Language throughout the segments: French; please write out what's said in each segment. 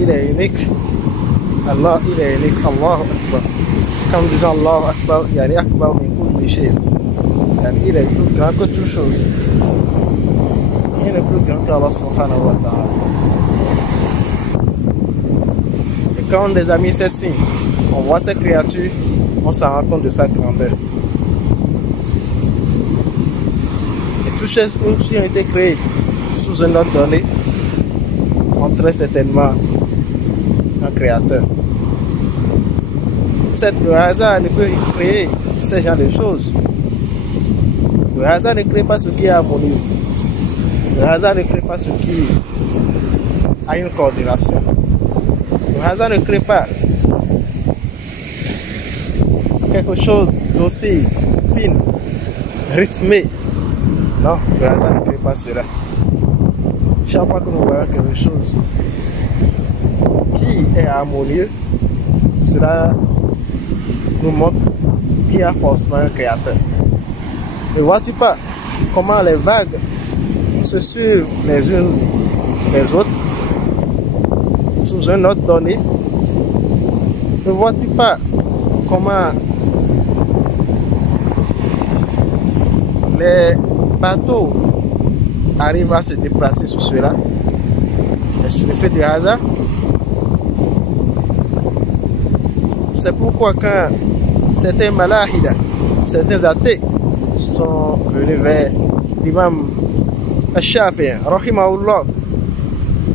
il est unique. Allah, il est unique. Allahu Akbar. Comme disant Allahu Akbar, yani Akbar min kulli shay. Il est plus grand que toute chose. Il est plus grand qu'Allah subhanahu wa ta'ala. Et quand on examine ces signes, on voit ces créatures, on s'en rend compte de sa grandeur. Et toutes ces choses qui ont été créées sous un ordre donné ont très certainement un créateur. Le hasard ne peut créer ce genre de choses. Le hasard ne crée pas ce qui est harmonieux. Le hasard ne crée pas ce qui a une coordination. Le hasard ne crée pas quelque chose d'aussi fin, rythmé. Non, le hasard ne crée pas cela. Chaque fois que nous voyons quelque chose qui est harmonieux, cela nous montre qu'il y a forcément un créateur. Ne vois-tu pas comment les vagues se suivent les unes les autres sous un ordre donné? Ne vois-tu pas comment les bateaux arrivent à se déplacer sur cela? Est-ce le fait du hasard? C'est pourquoi quand certains malahida, certains athées sont venus vers l'imam Al-Shafi'i, rahimahullah,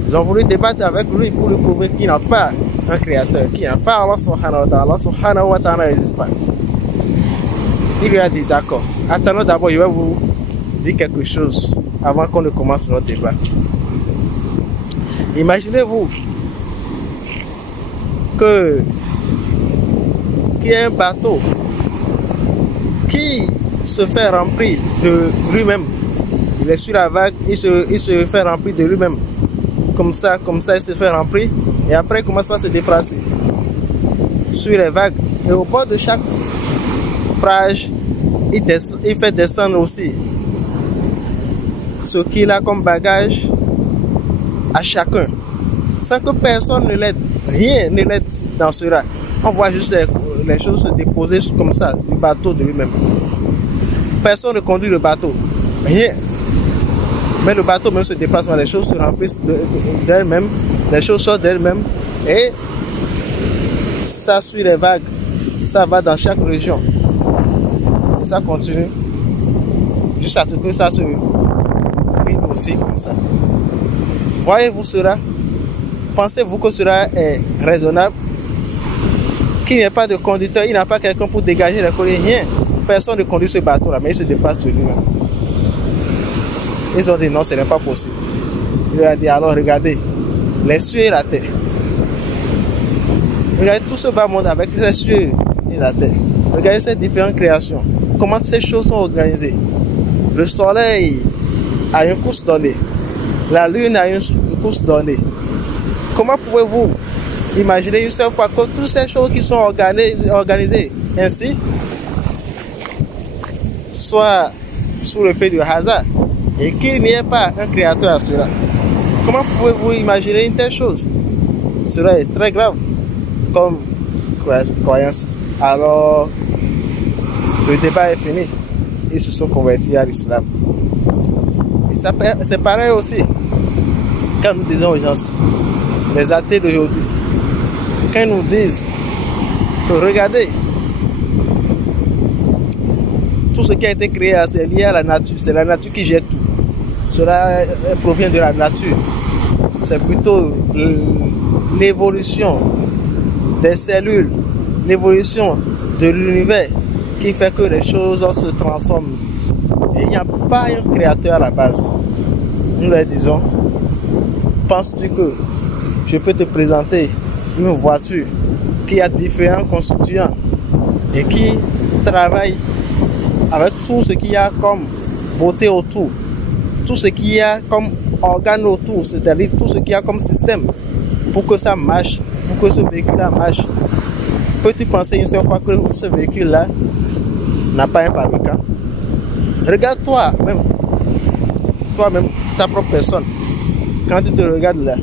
ils ont voulu débattre avec lui pour lui prouver qu'il n'a pas un créateur, qu'il n'a pas Allah subhanahu wa ta'ala. Allah subhanahu wa ta'ala n'existe pas. Il lui a dit d'accord, attendons d'abord, je vais vous dire quelque chose avant qu'on ne commence notre débat. Imaginez-vous qu'il y a un bateau qui se fait remplir de lui-même. Il est sur la vague, il se fait remplir de lui-même. Comme ça, il se fait remplir. Et après, il commence à se déplacer sur les vagues. Et au bord de chaque plage, il fait descendre aussi ce qu'il a comme bagage à chacun. Sans que personne ne l'aide. Rien ne l'aide dans cela. On voit juste les choses se déposer comme ça, du bateau de lui-même. Personne ne conduit le bateau. Rien. Mais le bateau même se déplace, les choses se remplissent d'elles-mêmes, les choses sortent d'elles-mêmes et ça suit les vagues. Ça va dans chaque région. Et ça continue jusqu'à ce que ça se vide aussi comme ça. Voyez-vous cela? Pensez-vous que cela est raisonnable? Qu'il n'y ait pas de conducteur, il n'y a pas quelqu'un pour dégager les colliers, rien. Personne ne conduit ce bateau-là, mais il se déplace sur lui-même. Ils ont dit non, ce n'est pas possible. Il lui a dit alors regardez, les cieux et la terre. Regardez tout ce bas monde avec les cieux et la terre. Regardez ces différentes créations. Comment ces choses sont organisées. Le soleil a une course donnée. La lune a une course donnée. Comment pouvez-vous imaginer une seule fois que toutes ces choses qui sont organisées ainsi soient sous le fait du hasard et qu'il n'y ait pas un créateur à cela? Comment pouvez-vous imaginer une telle chose? Cela est très grave comme croyance. Alors, le débat est fini. Ils se sont convertis à l'islam. Et c'est pareil aussi quand nous disons aux gens, les athées d'aujourd'hui, quand ils nous disent que regardez, tout ce qui a été créé, c'est lié à la nature. C'est la nature qui jette tout. Cela provient de la nature. C'est plutôt l'évolution des cellules, l'évolution de l'univers qui fait que les choses se transforment. Et il n'y a pas un créateur à la base. Nous leur disons, penses-tu que je peux te présenter une voiture qui a différents constituants et qui travaille avec tout ce qu'il y a comme beauté autour, tout ce qu'il y a comme organe autour, c'est-à-dire tout ce qu'il y a comme système pour que ça marche, pour que ce véhicule-là marche. Peux-tu penser une seule fois que ce véhicule-là n'a pas un fabricant? Regarde toi-même, ta propre personne. Quand tu te regardes là,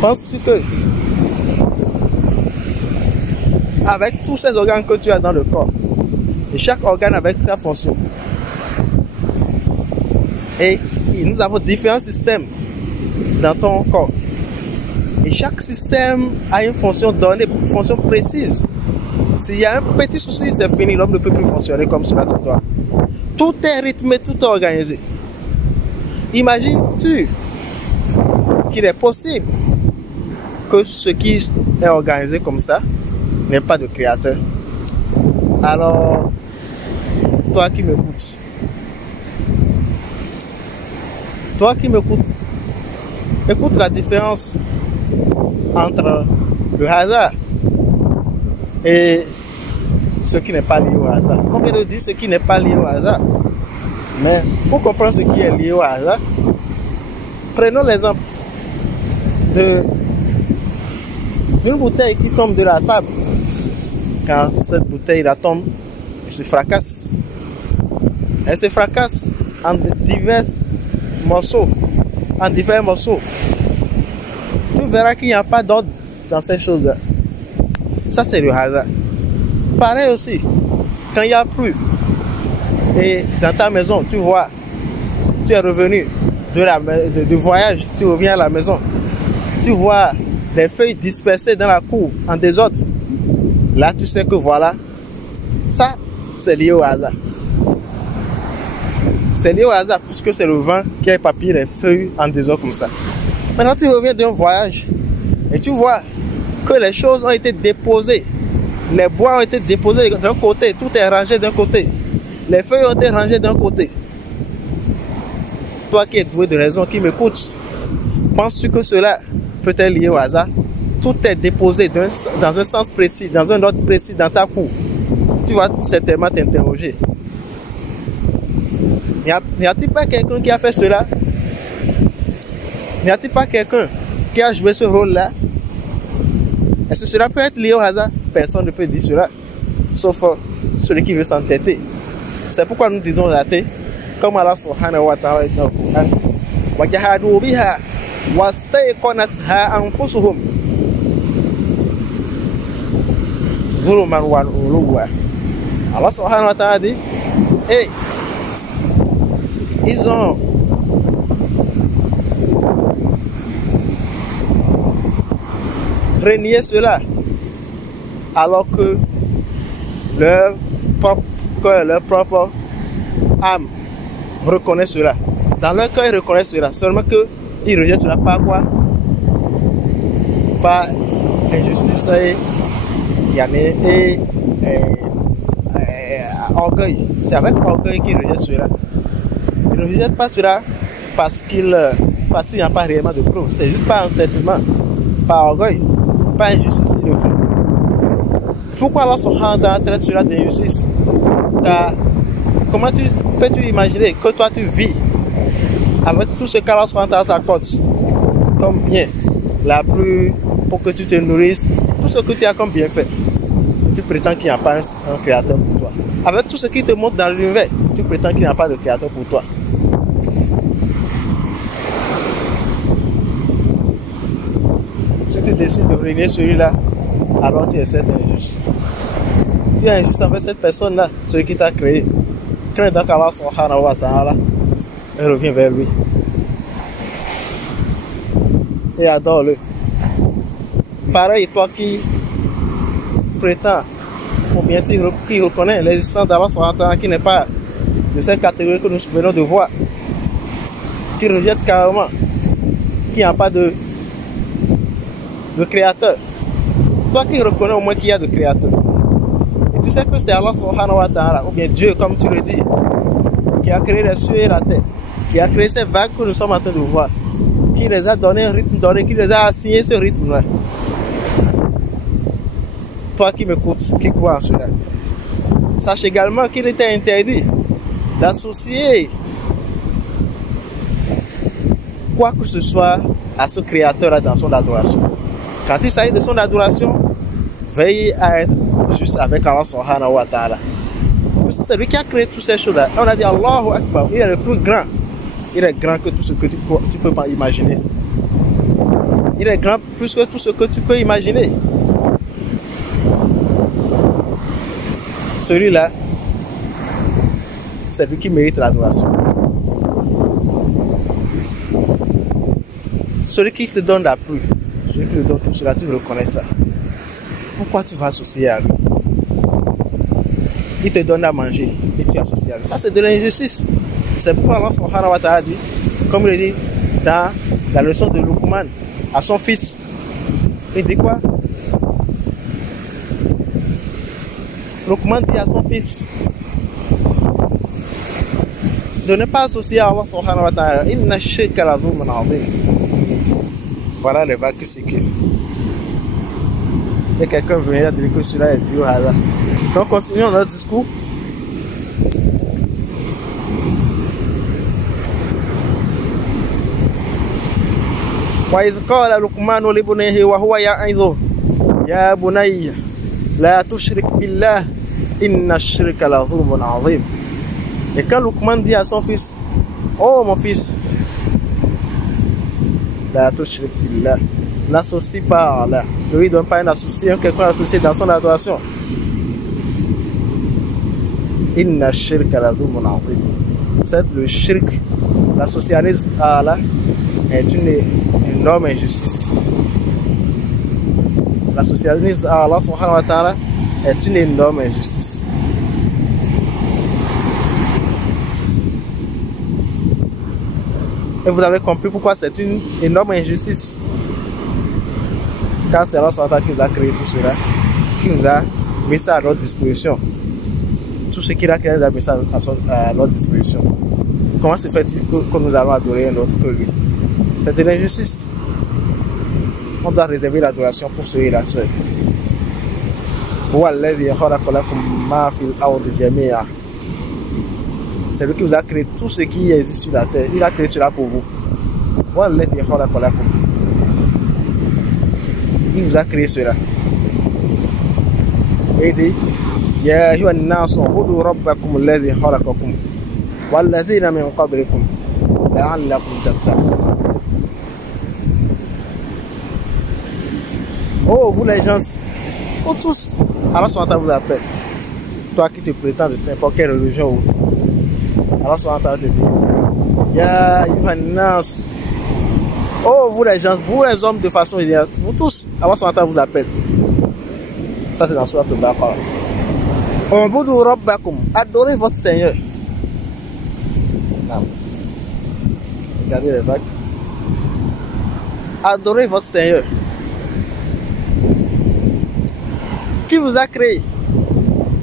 Penses-tu que avec tous ces organes que tu as dans le corps, et chaque organe avec sa fonction, et nous avons différents systèmes dans ton corps, et chaque système a une fonction donnée, une fonction précise. S'il y a un petit souci, c'est fini, l'homme ne peut plus fonctionner comme cela sur toi. Tout est rythmé, tout est organisé. Imagines-tu qu'il est possible que ce qui est organisé comme ça n'ait pas de créateur? Alors, toi qui m'écoutes, écoute la différence entre le hasard et ce qui n'est pas lié au hasard. On vient de dire ce qui n'est pas lié au hasard. Mais pour comprendre ce qui est lié au hasard, prenons l'exemple d'une bouteille qui tombe de la table. Quand cette bouteille la tombe, elle se fracasse. Elle se fracasse en divers morceaux. Tu verras qu'il n'y a pas d'ordre dans ces choses-là. Ça, c'est le hasard. Pareil aussi, quand il n'y a plus, et dans ta maison, tu vois, tu es revenu du voyage, tu reviens à la maison, tu vois les feuilles dispersées dans la cour en désordre. Là, tu sais que voilà, ça, c'est lié au hasard. C'est lié au hasard puisque c'est le vent qui a éparpillé les feuilles en désordre comme ça. Maintenant, tu reviens d'un voyage et tu vois que les choses ont été déposées. Les bois ont été déposés d'un côté, tout est rangé d'un côté. Les feuilles ont été rangées d'un côté. Toi qui es doué de raison, qui m'écoutes, penses-tu que cela peut être lié au hasard? Tout est déposé dans un sens précis, dans un ordre précis dans ta cour. Tu vas certainement t'interroger. N'y a-t-il pas quelqu'un qui a fait cela? N'y a-t-il pas quelqu'un qui a joué ce rôle-là? Est-ce que cela peut être lié au hasard? Personne ne peut dire cela, sauf celui qui veut s'entêter. C'est pourquoi nous disons raté, comme Allah subhanahu wa ta'ala dit dans le Coran, وَجَحَدُوا بِهَا وَاسْتَيْقَنَتْهَا أَنفُسُهُمْ ظُلُمًا وَعُلُوًّا. Allah subhanahu wa ta'ala dit, et ils ont renié cela, alors que leur propre cœur, leur propre âme reconnaît cela. Dans leur cœur, ils reconnaissent cela. Seulement qu'ils rejettent cela par quoi? Par injustice et orgueil. C'est avec orgueil qu'ils rejettent cela. Ils ne rejettent pas cela parce qu'il n'y a pas réellement de preuve. C'est juste par entêtement, par orgueil, par injustice, ils le font. Pourquoi Allah subhanahu wa ta'ala traite cela d'injustice? Car comment peux-tu imaginer que toi tu vis avec tout ce qu'Allah subhanahu wa ta'ala t'accorde comme bien, la pluie, pour que tu te nourrisses, tout ce que tu as comme bienfait, tu prétends qu'il n'y a pas un créateur pour toi. Avec tout ce qui te montre dans l'univers, tu prétends qu'il n'y a pas de créateur pour toi. Si tu décides de régner celui-là, alors tu es injuste. Tu es injuste avec cette personne-là, celui qui t'a créé. Crains donc Allah subhanahu wa ta'ala et reviens vers lui. Et adore-le. Pareil, toi qui prétends, ou bien qui reconnais l'existence d'Allah subhanahu wa ta'ala, qui n'est pas de cette catégorie que nous venons de voir, qui rejette carrément qu'il n'y a pas de créateur. Toi qui reconnais au moins qu'il y a de créateur. Et tu sais que c'est Allah subhanahu wa ta'ala, ou bien Dieu comme tu le dis, qui a créé les cieux et la terre, qui a créé ces vagues que nous sommes en train de voir, qui les a donné un rythme donné, qui les a assigné ce rythme-là. Toi qui m'écoutes, qui crois en cela, sache également qu'il était interdit d'associer quoi que ce soit à ce créateur-là dans son adoration. Quand il s'agit de son adoration, veille à être juste avec Allah subhanahu wa ta'ala. Parce que c'est lui qui a créé toutes ces choses-là. On a dit Allahu Akbar, il est le plus grand. Il est grand que tout ce que tu peux pas imaginer. Il est grand plus que tout ce que tu peux imaginer. Celui-là, c'est lui qui mérite l'adoration. Celui qui te donne la pluie, celui qui te donne tout cela, tu reconnais ça. Pourquoi tu vas associer à lui? Il te donne à manger et tu associes à lui. Ça, c'est de l'injustice. C'est pourquoi Allah subhanahu wa ta'ala dit, comme il dit dans la leçon de Luqman à son fils, il dit quoi? Luqman dit à son fils de ne pas associer à Allah subhanahu wa ta'ala. Inna shirka la zulmun azim. Voilà les vagues qui circulent. Et quelqu'un venait dire que cela est dû au hasard. Donc continuons notre discours. وإذ قال لقمان لابنه وهو يعظه يا بني لا تشرك بالله إن الشرك لظلم عظيم. Et quand Luqman dit à son fils, oh mon fils, la tushrik billah, n'associe pas à Allah, ne lui donne pas un associé, quelqu'un associé dans son adoration. Inna shirka la zulmun azim. C'est le shirk, l'associationnisme à Allah est une énorme injustice. L'associationnisme à Allah subhanahu wa ta'ala est une énorme injustice. Et vous avez compris pourquoi c'est une énorme injustice. Car c'est Allah subhanahu wa ta'ala qui nous a créé tout cela, qui nous a mis ça à notre disposition. Tout ce qu'il a créé, il a mis ça à notre disposition. Comment se fait-il que nous allons adorer un autre que lui? C'est de l'injustice. On doit réserver l'adoration pour celui-là seul. C'est lui qui vous a créé tout ce qui existe sur la terre. Il a créé cela pour vous. Il vous a créé cela. Et il dit يا أيها الناس اعبدوا ربكم الذي خلقكم والذين من قبلكم لعلكم تتقون. Oh, vous les gens, vous tous, Allah SWT vous appelle. Toi qui te prétends de n'importe quelle religion, Allah SWT te dit Ya Yohannas. Oh, vous les gens, vous les hommes de façon générale, vous tous, Allah SWT vous appelle. Ça, c'est dans Sourate Al-Baqarah. U'budu rabbakum, adorez votre Seigneur. Regardez les vagues. Adorez votre Seigneur. Qui vous a créé,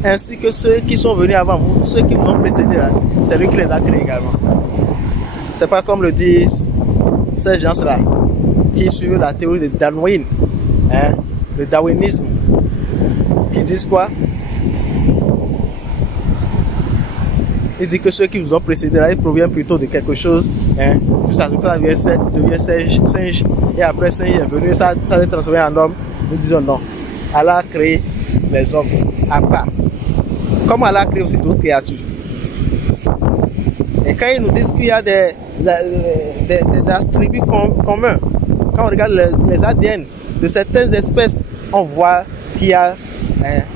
ainsi que ceux qui sont venus avant vous, ceux qui vous ont précédé là, c'est lui qui les a créés également. C'est pas comme le disent ces gens-là qui suivent la théorie de Darwin, hein, le darwinisme, qui disent quoi? Ils disent que ceux qui vous ont précédé là, ils proviennent plutôt de quelque chose, hein, jusqu'à ce que la devient singe, et après singe est venu, ça s'est transformé en homme. Nous disons non. Allah a créé les hommes à part. Comme Allah a créé aussi d'autres créatures. Et quand ils nous disent qu'il y a des attributs communs, quand on regarde les ADN de certaines espèces, on voit qu'il y a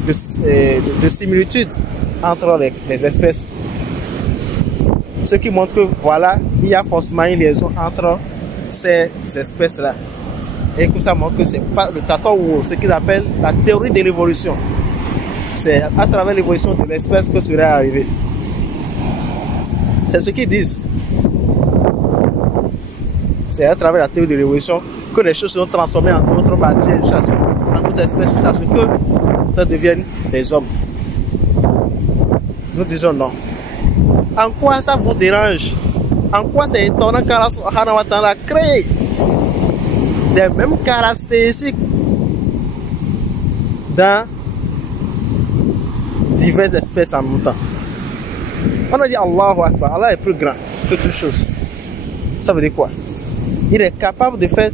de similitudes entre les espèces. Ce qui montre que voilà, il y a forcément une liaison entre ces espèces-là. Et que ça montre que c'est pas le Tata ou ce qu'ils appellent la théorie de l'évolution. C'est à travers l'évolution de l'espèce que cela est arrivé. C'est ce qu'ils disent. C'est à travers la théorie de l'évolution que les choses seront transformées en d'autres matières, en d'autres espèces, jusqu'à ce que ça devienne des hommes. Nous disons non. En quoi ça vous dérange? En quoi c'est étonnant qu'Allah subhanahu wa ta'ala crée des mêmes caractéristiques dans diverses espèces en même temps? On a dit Allahu Akbar, Allah est plus grand que toute chose. Ça veut dire quoi? Il est capable de faire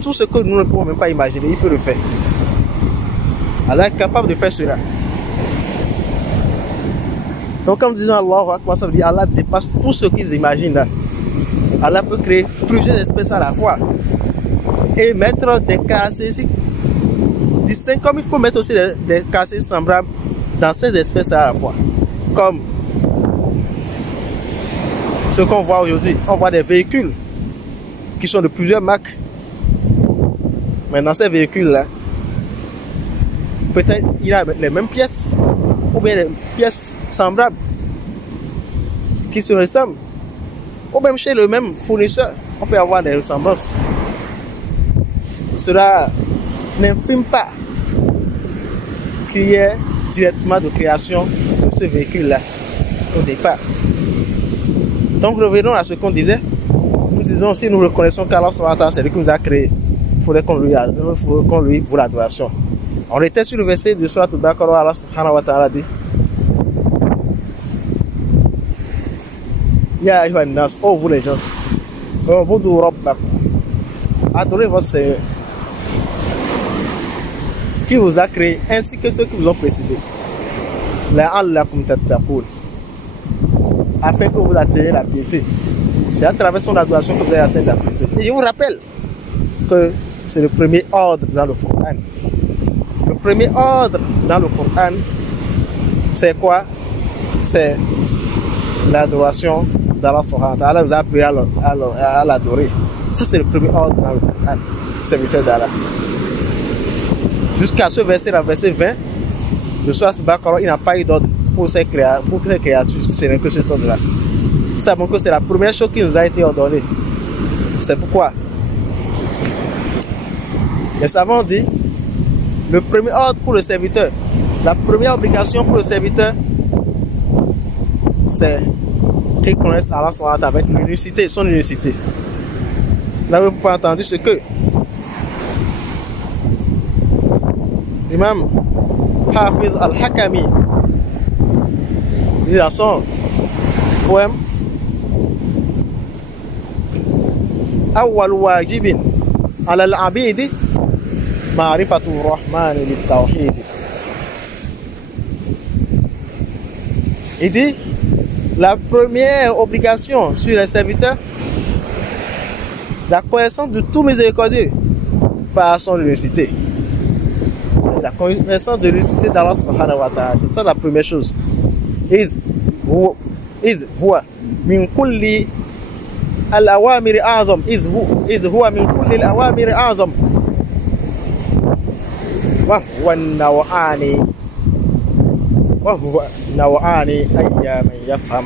tout ce que nous ne pouvons même pas imaginer, il peut le faire. Allah est capable de faire cela. Donc quand nous disons Allahu Akbar, ça veut dire Allah dépasse tout ce qu'ils imaginent là. Allah peut créer plusieurs espèces à la fois. et mettre des caractéristiques distinctes, comme il faut mettre aussi des caractéristiques semblables dans ces espèces à la fois. Comme ce qu'on voit aujourd'hui, on voit des véhicules qui sont de plusieurs marques. Mais dans ces véhicules-là, peut-être il y a les mêmes pièces, ou bien des pièces semblables qui se ressemblent, ou même chez le même fournisseur, on peut avoir des ressemblances. Cela n'infime pas qu'il y ait directement de création de ce véhicule-là au départ. Donc revenons à ce qu'on disait. Nous disons aussi, nous reconnaissons qu'Allah c'est lui qui nous a créés. Il faudrait qu'on lui voue l'adoration. On était sur le verset de Surat Al-Baqarah, Allah subhanahu wa ta'ala dit Ya ayyuhan nas, oh vous les gens, ubudu rabbakum, adorez votre Seigneur qui vous a créé, ainsi que ceux qui vous ont précédés, la'allakum tattaqun, afin que vous atteigniez la piété. C'est à travers son adoration que vous allez atteindre la piété. Et je vous rappelle que c'est le premier ordre dans le Coran. Le premier ordre dans le Coran, c'est quoi? C'est l'adoration d'Allah subhanahu wa ta'ala. Allah vous a appelé à l'adorer. Ça, c'est le premier ordre dans le Coran, serviteur d'Allah. Jusqu'à ce verset, le verset 20 de Surat Al-Baqarah, il n'a pas eu d'ordre pour ces créatures, si ce n'est que cet ordre-là. Nous savons que c'est la première chose qui nous a été ordonnée. C'est pourquoi les savants disent le premier ordre pour le serviteur, la première obligation pour le serviteur, c'est qu'il connaisse Allah avec l'unicité, son unicité. N'avez-vous pas entendu ce que l'imam Hafiz al-Hakami dit dans son poème Awwal wajibin ala al-abidi ma'rifatu rahman lit-tawhid. Il dit la première obligation sur les serviteurs, la connaissance de tout miséricordieux par son unicité. La connaissance de l'unicité d'Allah subhanahu wa ta'ala, c'est ça la première chose. إذ هو من كل الأوامر أعظم إذ هو من كل الأوامر أعظم وهو نوعان أيام يفهم.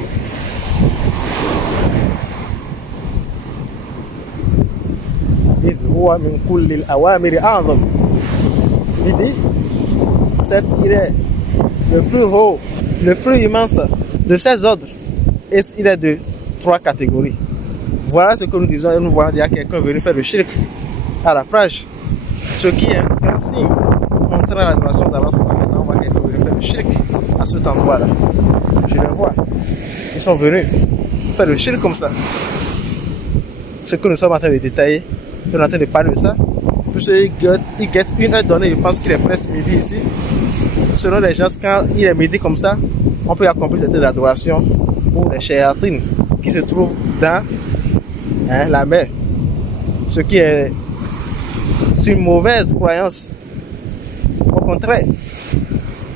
إذ هو من كل الأوامر أعظم. Il dit, il est le plus haut, le plus immense de ces ordres, et il est de 3 catégories. Voilà ce que nous disons, et nous voyons, il y a quelqu'un venu faire le shirk à la plage, ce qui est un signe montrant l'adoration d'Allah. On voit quelqu'un venu faire le shirk à cet endroit-là. Je le vois, ils sont venus faire le shirk comme ça. Ce que nous sommes en train de détailler, nous sommes en train de parler de ça. Il guette une heure donnée, je pense qu'il est presque midi ici. Selon les gens, quand il est midi comme ça, on peut accomplir cette adoration pour les shayatines qui se trouvent dans la mer. Ce qui est une mauvaise croyance. Au contraire,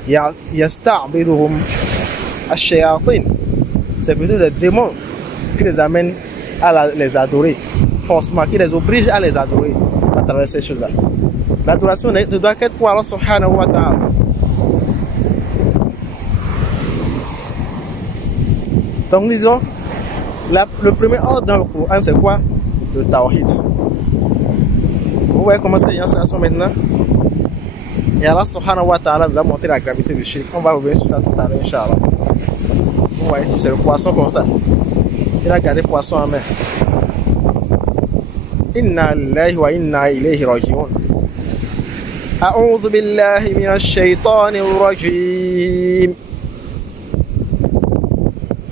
yasta'biduhum ash-shayatin. C'est plutôt les démons qui les amènent à les adorer, forcément, qui les obligent à les adorer à travers ces choses-là. L'adoration ne doit qu'être pour Allah subhanahu wa ta'ala. Donc disons, le premier ordre dans le Coran, c'est quoi? Le tawhid. Vous voyez comment ces gens sont maintenant? Et Allah subhanahu wa ta'ala nous a montré la gravité du shirk. On va revenir sur ça tout à l'heure, Inch'Allah. Vous voyez, c'est le poisson comme ça. Il a gardé le poisson en main. Inna lillahi wa inna ilayhi raji'un. A'udhu billahi minash shaitanir rajim.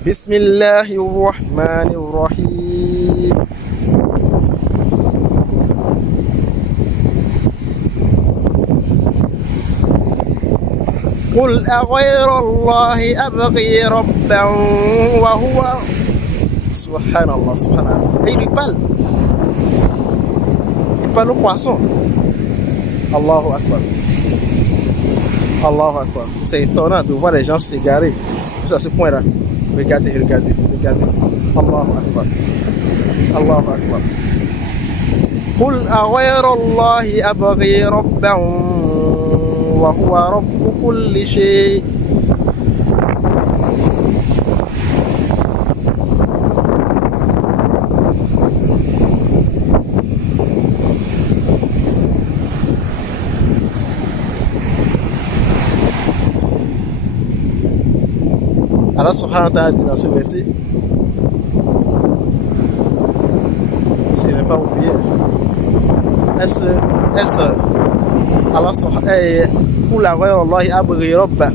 Bismillahir rahmanir rahim. قل أغير الله أبغي ربا وهو سبحان الله. Et il lui parle voit le poisson. Allahu Akbar. Allahu Akbar. C'est étonnant de voir les gens s'égarer à ce point-là. Regardez, regardez, regardez. Allahu Akbar. Allahu Akbar. قل أغير الله أبغي ربا وهو رب كل شيء. Allah subhanahu wa ta'ala dit dans ce verset, si je n'ai pas oublié, est-ce Allah subhanahu wa ta'ala,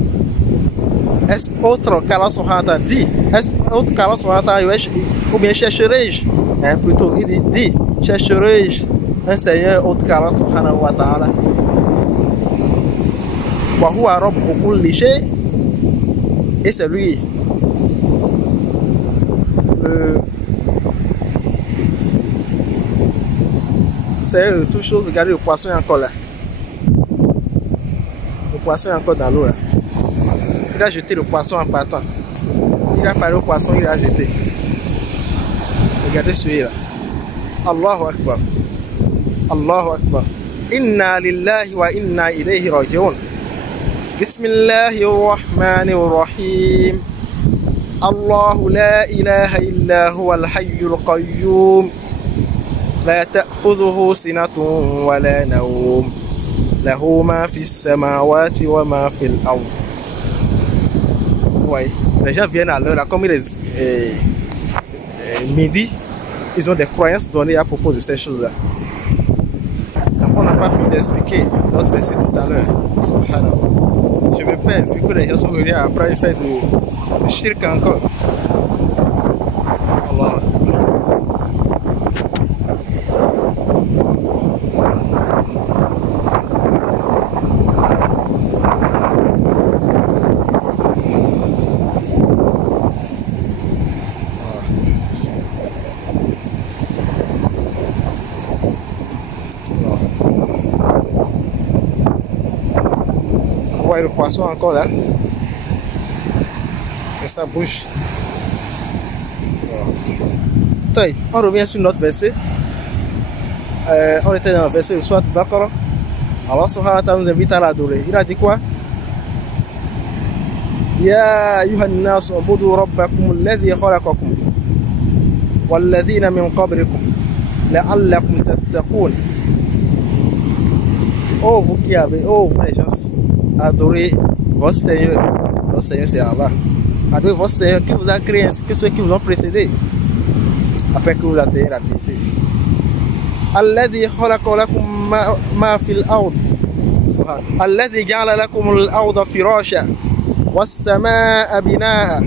est-ce autre qu'Allah subhanahu wa ta'ala dit, est-ce autre qu'Allah subhanahu wa ta'ala, ou bien chercherai-je, plutôt il dit, chercherai-je un Seigneur autre qu'Allah subhanahu wa ta'ala, wa huwa rabbu kulli shay, et c'est lui c'est toute chose. Regardez, le poisson est encore là. Le poisson est encore dans l'eau là. Il a jeté le poisson en partant. Il a parlé au poisson, il a jeté. Regardez celui-là. Allahu Akbar. Allahu Akbar. Inna lillahi wa inna ilayhi raji'un. Bismillahirrahmanirrahim. الله لا إله إلا هو الحي القيوم لا تأخذه سنة ولا نوم له ما في السماوات وما في الأرض. Oui, les gens viennent à l'heure là, comme il est midi, ils ont des croyances données à propos de ces choses-là. On n'a pas fini d'expliquer notre verset tout à l'heure. Subhanallah. Je me perds, vu que les gens sont venus après, ils font du shirk encore. Allah. On voit le poisson encore là. Et ça bouge. On revient sur notre verset. On était dans le verset de Surat Baqarah. Allah subhanahu wa ta'ala nous invite à l'adorer. Il a dit quoi? Ya ayyuhan nas ubudu rabbakum alladhi khalaqakum walladhina min qablikum la'allakum tattaqun. Oh vous qui avez, oh vous les gens, adorez votre Seigneur. Votre Seigneur c'est Allah. Adorez votre Seigneur qui vous a créé ainsi que ceux qui vous ont précédé, afin que vous atteignez la piété. Alladhi khalaqa lakum ma fil ard. Alladhi ja'ala lakum al-arda firasha was-samaa'a binaa'a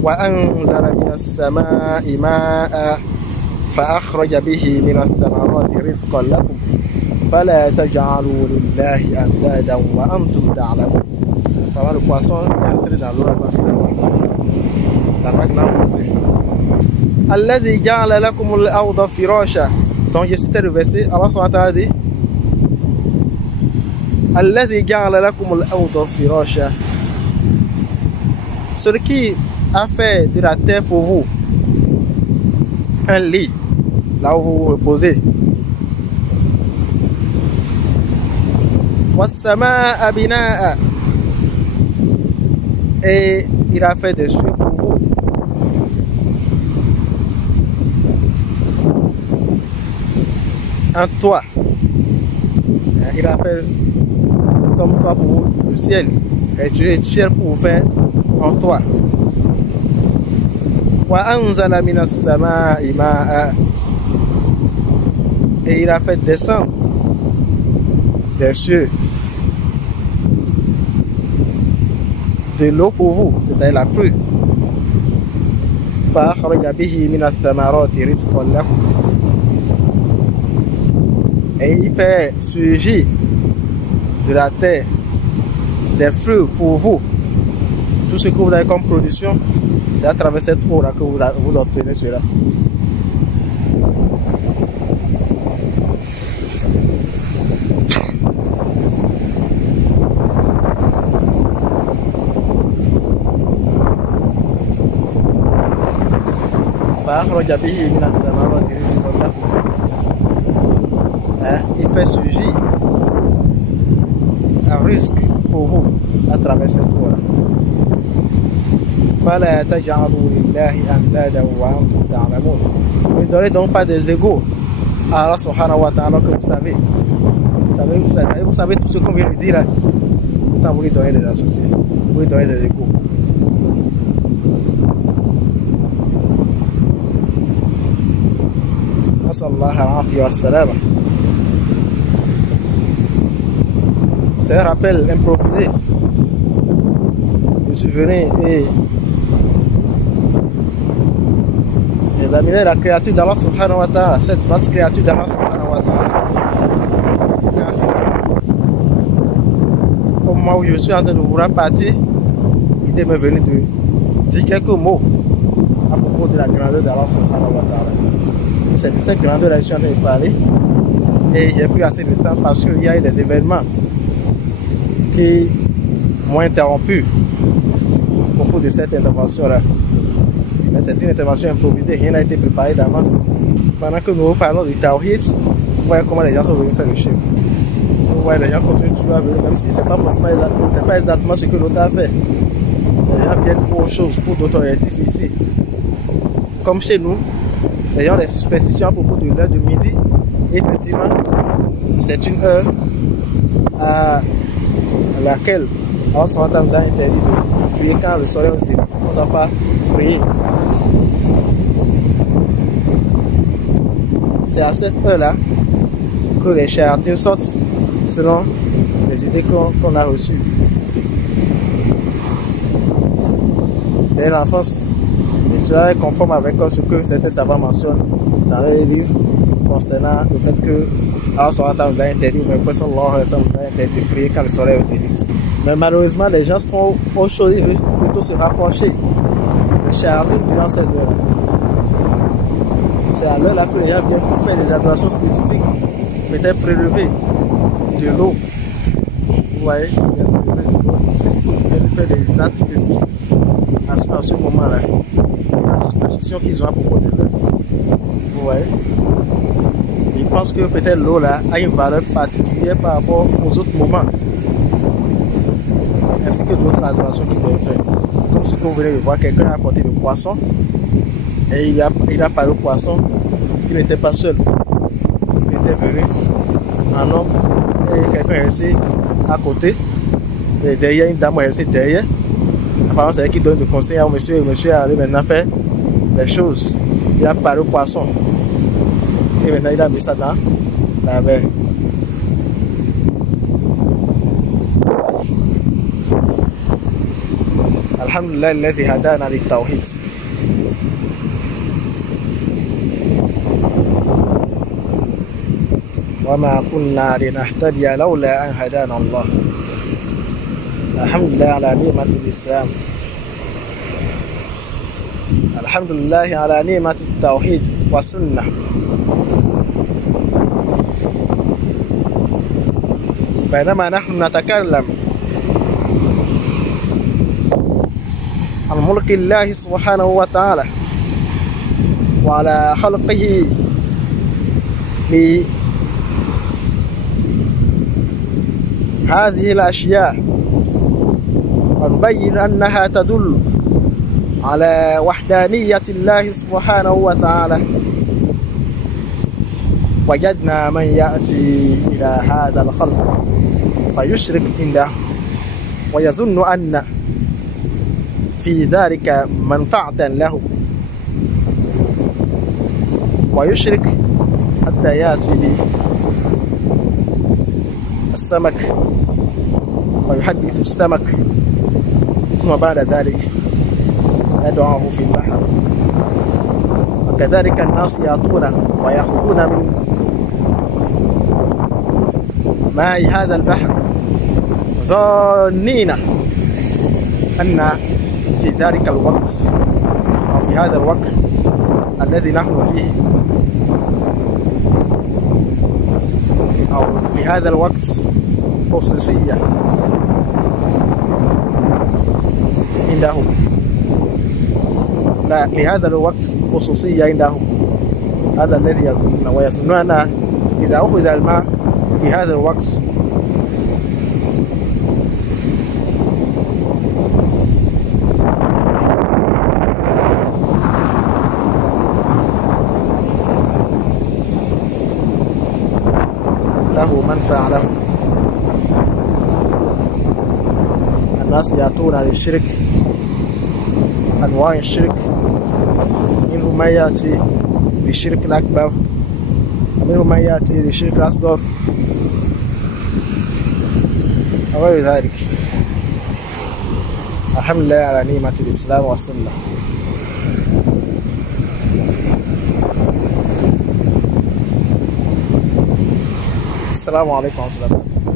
wa anzala minas samaa'i maa'a fa akhraja bihi minat thamarati rizqan lakum fala taj'alu lillahi andadan wa antum ta'lamun. Le poisson est entré dans l'eau là-bas finalement. La vague l'a emporté. Alladhi ja'ala lakum al-arda firasha. Donc je citais le verset, Allah subhanahu wa ta'ala dit Alladhi ja'ala lakum al-arda firasha. Celui qui a fait de la terre pour vous un lit, là où vous vous reposez. Was-samaa'a binaa'a. Et il a fait des cieux pour vous. Un toit. Il a fait comme toit pour vous le ciel. Et tu es cher pour vous faire un toit. Wa anzala minas samaa'i maa'a. Et il a fait descendre des cieux de l'eau pour vous, c'est-à-dire la pluie. فأخرج به من الثمرات رزقا لكم. Et il fait surgir de la terre des fruits pour vous. Tout ce que vous avez comme production, c'est à travers cette eau-là que vous obtenez cela. Il fait surgir un risque pour vous à travers cette voie-là. Ne donnez donc pas des égaux à Allah subhanahu wa ta'ala que vous savez. Vous savez tout ce qu'on vient de dire là. Pourtant vous lui donnez des associés. Vous lui donnez des égaux. C'est un rappel improvisé. Je suis venu et j'examinais la créature d'Allah subhanahu wa ta'ala, cette vaste créature d'Allah subhanahu wa ta'ala. Au moment où je suis en train de vous repartir, l'idée m'est venue de dire quelques mots à propos de la grandeur d'Allah subhanahu wa ta'ala. C'est de cette grandeur là que je suis en train de parler. Et j'ai pris assez de temps parce qu'il y a eu des événements qui m'ont interrompu à propos de cette intervention là. Mais c'est une intervention improvisée, rien n'a été préparé d'avance. Pendant que nous parlons du Tawhid, vous voyez comment les gens sont venus faire le chiffre. Vous voyez les gens continuent toujours à venir, même si ce n'est pas forcément exactement ce que l'autre a fait. Les gens viennent pour autre chose, pour d'autres objectifs ici. Comme chez nous, les gens ont des superstitions à propos de l'heure de midi. Et effectivement, c'est une heure à laquelle Allah nous a interdit de prier quand le soleil se lève. On ne doit pas prier. C'est à cette heure-là que les charlatans sortent selon les idées qu'on a reçues. Dès l'enfance, et cela est conforme avec ce que certains savants mentionnent dans les livres concernant le fait que Allah nous a interdit, ou même personne nous a interdit de prier quand le soleil est zénith. Mais malheureusement, les gens font autre chose, ils veulent plutôt se rapprocher des charlatans durant ces heures-là. C'est à l'heure là que les gens viennent pour faire des adorations spécifiques, peut-être prélever de l'eau. Vous voyez, ils viennent faire des actes spécifiques en ce moment-là. La superstition qu'ils ont à propos de l'eau. Vous voyez, ils pensent que peut-être l'eau là a une valeur particulière par rapport aux autres moments, ainsi que d'autres adorations qu'ils peuvent faire. Comme ce que vous venez de voir, quelqu'un a apporté le poisson et il a parlé au poisson. Il n'était pas seul, il était venu en homme et quelqu'un est resté à côté, et derrière une dame est restée derrière. Apparemment c'est elle qui donne le conseil au monsieur, et le monsieur est allé maintenant faire les choses. Il a parlé au poisson et maintenant il a mis ça dans la mer. Alhamdulillah alladhi hadana lit-tawhid. وما كنا لنهتدي لولا أن هدانا الله. الحمد لله على نعمة الإسلام. الحمد لله على نعمة التوحيد والسنة. بينما نحن نتكلم عن ملك الله سبحانه وتعالى وعلى خلقه هذه الأشياء ونبين أنها تدل على وحدانية الله سبحانه وتعالى، وجدنا من يأتي إلى هذا الخلق فيشرك عنده ويظن أن في ذلك منفعة له، ويشرك حتى يأتي السمك ويحدث السمك، ثم بعد ذلك يدعوه في البحر. وكذلك الناس يأتون ويأخذون من ماء هذا البحر ظانين أن في ذلك الوقت أو في هذا الوقت الذي نحن فيه أو بهذا الوقت خصوصية عندهم، لهذا الوقت خصوصية عندهم. هذا الذي يظنون، ويظنون أن إذا أخذ الماء في هذا الوقت له منفعة لهم. الناس يأتون للشرك، أنواع الشرك، منهم من يأتي للشرك الأكبر، ومنهم من يأتي للشرك الأصغر وغير ذلك. الحمد لله على نعمة الإسلام والسنة. السلام عليكم ورحمة الله وبركاته.